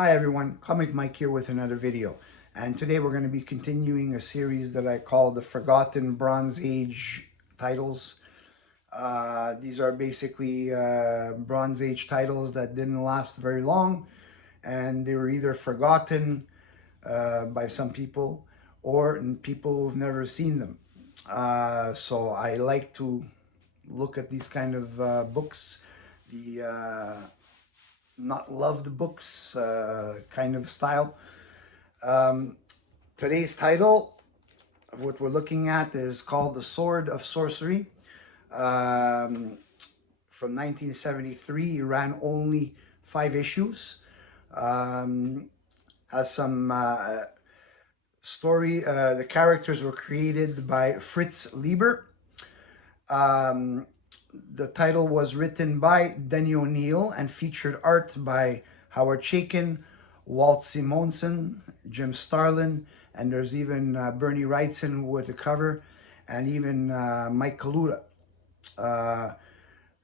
Hi everyone, Comic Mike here with another video. And today we're going to be continuing a series that I call the Forgotten Bronze Age titles. These are basically Bronze Age titles that didn't last very long, and they were either forgotten by some people or people who've never seen them. So I like to look at these kind of books, the not loved books kind of style. Um, Today's title of what we're looking at is called The Sword of Sorcery. Um, from 1973, it ran only 5 issues. Has some story. The characters were created by Fritz Lieber. Um, the title was written by Denny O'Neil and featured art by Howard Chaykin, Walt Simonson, Jim Starlin, and there's even Bernie Wrightson with the cover, and even Mike Kaluta.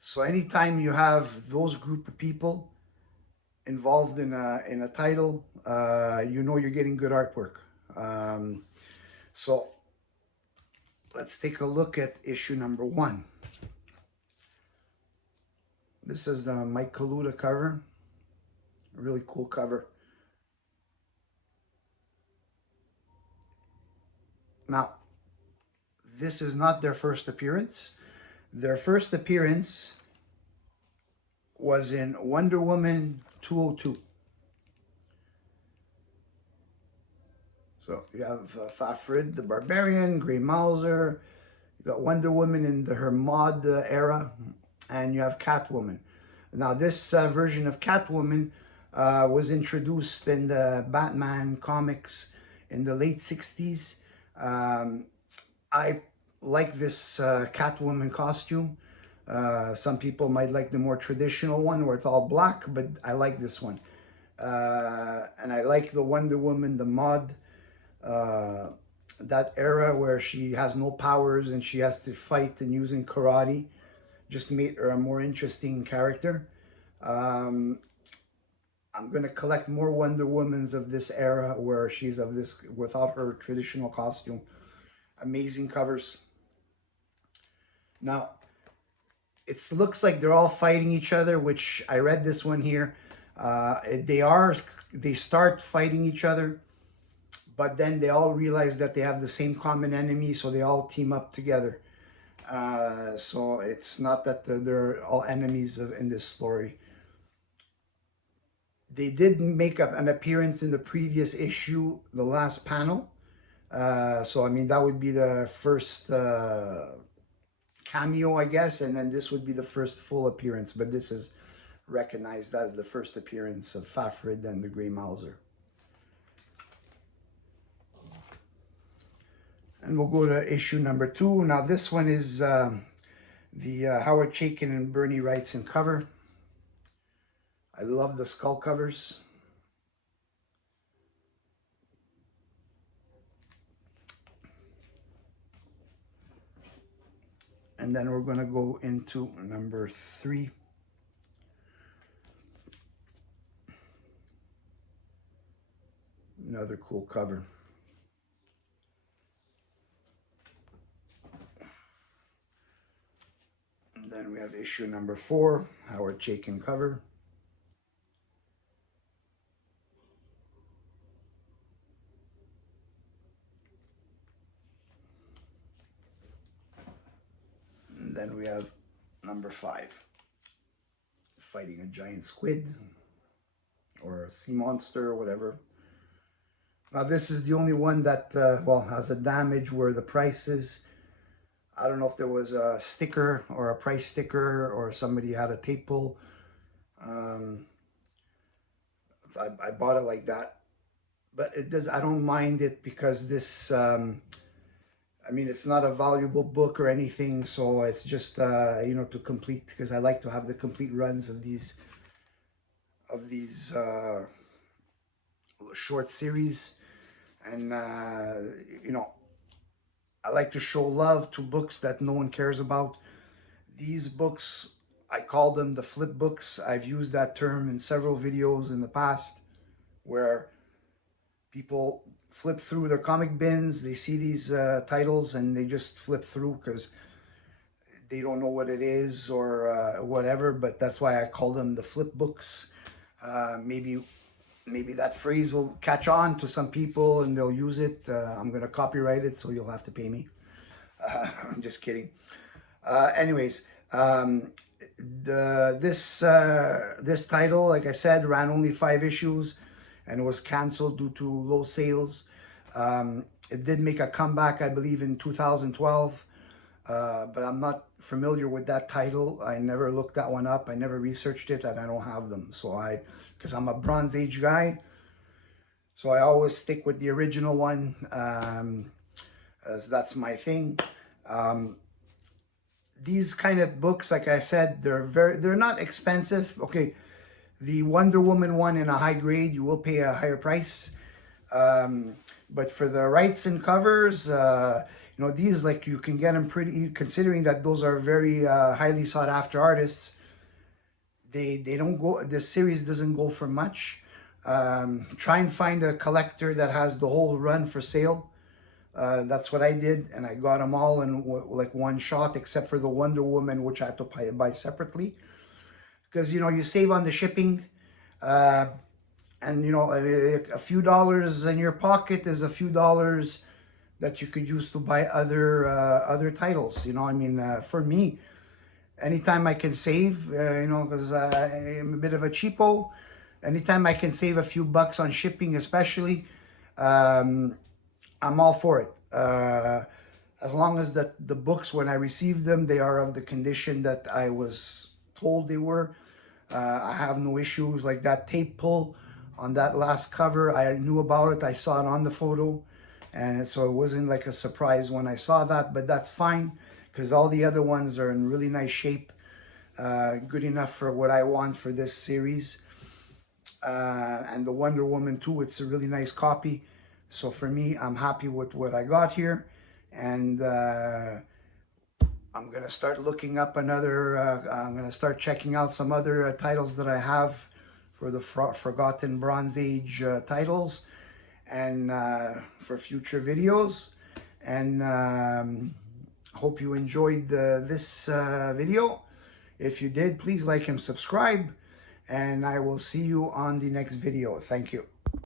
So anytime you have those group of people involved in a title, you know you're getting good artwork. So let's take a look at issue number 1. This is the Mike Kaluta cover. A really cool cover. Now, this is not their first appearance. Their first appearance was in Wonder Woman 202. So you have Fafhrd the Barbarian, Grey Mauser, you got Wonder Woman in her mod era, and you have Catwoman. Now this version of Catwoman was introduced in the Batman comics in the late 60s. I like this Catwoman costume. Some people might like the more traditional one where it's all black, but I like this one. And I like the Wonder Woman, the mod, that era where she has no powers and she has to fight and using karate. Just made her a more interesting character. I'm going to collect more Wonder Womans of this era where she's of this without her traditional costume. Amazing covers. Now, it looks like they're all fighting each other, which I read this one here. They start fighting each other, but then they all realize that they have the same common enemy, so they all team up together. So it's not that they're all enemies in this story. They did make an appearance in the previous issue, the last panel. So I mean, that would be the first cameo, I guess, and then this would be the first full appearance, but this is recognized as the first appearance of Fafhrd and the Grey Mauser. And we'll go to issue number 2. Now this one is the Howard Chaykin and Bernie Wrightson cover. I love the skull covers. And then we're going to go into number 3. Another cool cover. And then we have issue number 4, Howard Chaykin cover. And then we have number 5, fighting a giant squid or a sea monster or whatever. Now this is the only one that, well, has a damage where the price is. I don't know if there was a sticker or a price sticker or somebody had a tape pull. I bought it like that. But it does. I don't mind it because this, I mean, it's not a valuable book or anything. So it's just, you know, to complete, because I like to have the complete runs of these short series. And, you know, I like to show love to books that no one cares about. These books, I call them the flip books. I've used that term in several videos in the past. where people flip through their comic bins, they see these titles and they just flip through because they don't know what it is or whatever. But that's why I call them the flip books. Maybe that phrase will catch on to some people and they'll use it. I'm gonna copyright it, so you'll have to pay me. I'm just kidding. Anyways, this title, like I said, ran only 5 issues, and was canceled due to low sales. It did make a comeback, I believe, in 2012, but I'm not familiar with that title. I never looked that one up. I never researched it, and I don't have them. Because I'm a Bronze Age guy, so I always stick with the original one, as that's my thing. These kind of books, like I said, they're not expensive. Okay, the Wonder Woman one in a high grade, you will pay a higher price. But for the rights and covers, these, like, you can get them pretty, considering that those are very highly sought after artists. They don't go, this series doesn't go for much. Try and find a collector that has the whole run for sale. That's what I did, and I got them all in like one shot, except for the Wonder Woman, which I had to buy separately, because you save on the shipping, and a few dollars in your pocket is a few dollars that you could use to buy other titles. I mean, for me, anytime I can save, because I'm a bit of a cheapo, anytime I can save a few bucks on shipping, especially. I'm all for it. As long as the books, when I received them, they are of the condition that I was told they were. I have no issues. Like that tape pull on that last cover, I knew about it. I saw it on the photo. And so it wasn't like a surprise when I saw that, but that's fine because all the other ones are in really nice shape. Good enough for what I want for this series. And the Wonder Woman too, it's a really nice copy. So for me, I'm happy with what I got here, and I'm gonna start looking up another. I'm gonna start checking out some other titles that I have for the Forgotten Bronze Age titles, and for future videos. And hope you enjoyed this video. If you did, please like and subscribe, and I will see you on the next video. Thank you.